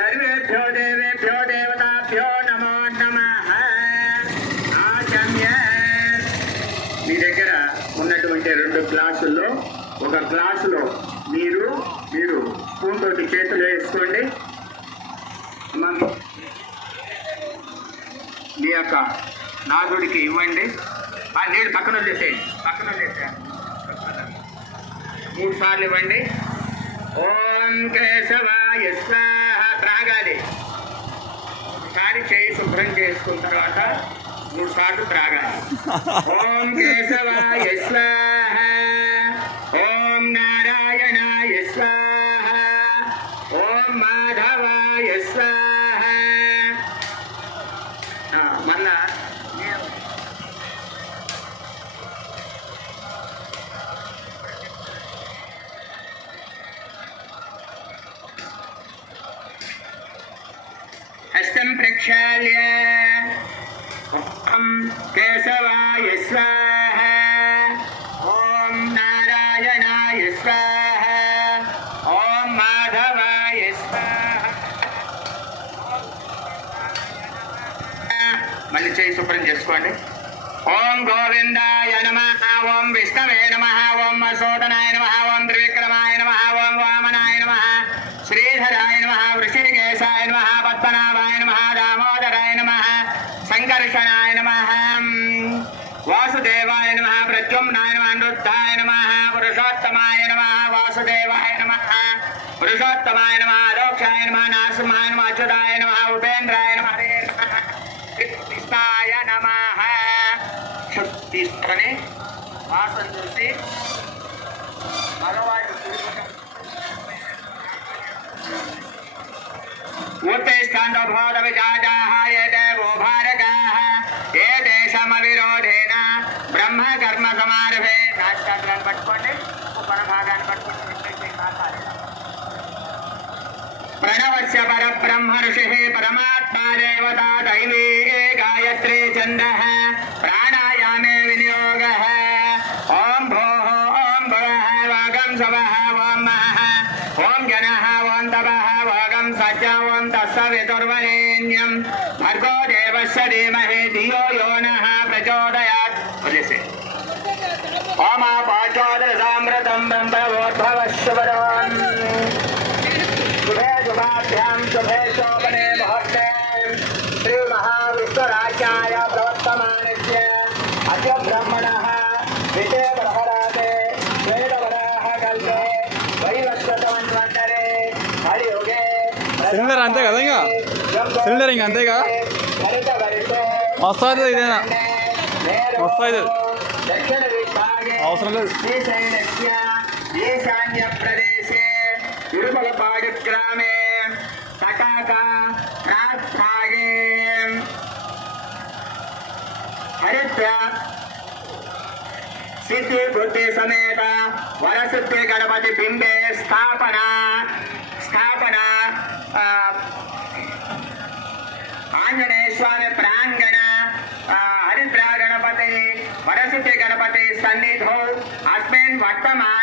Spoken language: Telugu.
सर्वेभ्यो देवेभ्यो देवताभ्यो नमो नमः। ఆచమ్య మీ దగ్గర ఉన్నటువంటి 2 గ్లాసుల్లో ఒక గ్లాసులో మీరు స్పూన్ తోటి చేతులు వేసుకోండి. మీ యొక్క నాగుడికి ఇవ్వండి. ఆ నీళ్ళు పక్కన వదిలేసేయండి. 3 సార్లు ఇవ్వండి. ఓం కేశవాయ స్వాహ. త్రాగాలి. ఒకసారి చేయి శుభ్రం చేసుకున్న తర్వాత 3 సార్లు త్రాగాలి. ఓం కేశవాయ స్వాహ. ఓం నారాయణాయ స్వాహ. ఓం మాధవాయ స్వాహ. మళ్ళా हस्तं प्रक्षाल्य ओम केशवाय स्वाहा. ओम नारायणाय स्वाहा. ओम माधवाय स्वाहा. మళ్ళీ చేయి శుభ్రం చేసుకోండి. ఓం గోవిందాయ నమః. ఓం విష్ణవే నమః. ఓం మసోదనాయ నమః. ఓం త్రివిక్రమాయ నమః. ఓం వామనాయ నమః. శ్రీధరాయ నమః. వృషికేశాయ నమః. పద్మనాభాయ నమః. దామోదరాయ నమః. సంకర్షణాయ నమః. వాసుదేవాయ నమః. ప్రద్యుమ్నాయ నమః. నృత్తాయ నమః. పురుషోత్తమాయ నమః. వాసుదేవాయ నమః. పురుషోత్తమాయ నమః. లోక్షాయ నమః. నరసింహాయ నమః. అచ్యుతాయ నమః. ఉపేంద్రాయ నమః. కృష్ణాయ నమః. తీసుకొని వాసన చూసి మగవాళ్ళు उत्तिष्ठन्तु भूतविजाताः ये देवो भारकाः ये देशमविरोधेन ब्रह्मकर्मसमारभे. నాటకాలను పట్టుకోండి. ఉపర భాగాన్ని పట్టుకోండి. ప్రణవస్య పరబ్రహ్మ ఋషిః పరమాత్మా దేవతా దైవీ గాయత్రీ ఛందః ప్రాణాయామే వినియోగः. ఓం భోః ఓం భువః వాగం సవః ఓం మహః ఓం జనః ఓం తపః వాగం సత్య ఓం తత్సవితుర్వరేణ్యం భర్గో దేవస్య ధీమహి ధియో యో నః ప్రచోదయాత్. ఓం ఆపాచోదరసామృతం బ్రహ్మవోద్భవశ్వరం. శుభే శుభాభ్యాం శుభే శోభనే ముహూర్తే శ్రీ మహావిష్ణురాజ్యాయ ప్రవర్తమానస్య అద్య బ్రహ్మణః విజయ ప్రహరాతే వేదవరాహ కల్పే వైవస్వతమన్వంతరే హరియుగే. సిలిండర్ అంతే కదా, ఇంకా సిలిండర్ ఇంకా అంతే కదా. మస్తు అవుతుంది ఇదేనా, మస్తు అవుతుంది, అవసరం లేదు. ఈశాన్య ప్రదేశే తిరుమలపాడు గ్రామే తటాక రాష్ట్రాగే హరిత్ర సిద్ధి బుద్ధి సమేత వరసిద్ధి గణపతి బింబే స్థాపన ఆంజనేయ స్వామి ప్రాంగణ హరిద్ర గణపతి వరసిద్ధి గణపతి సన్నిధౌ అస్మిన్ వర్తమాన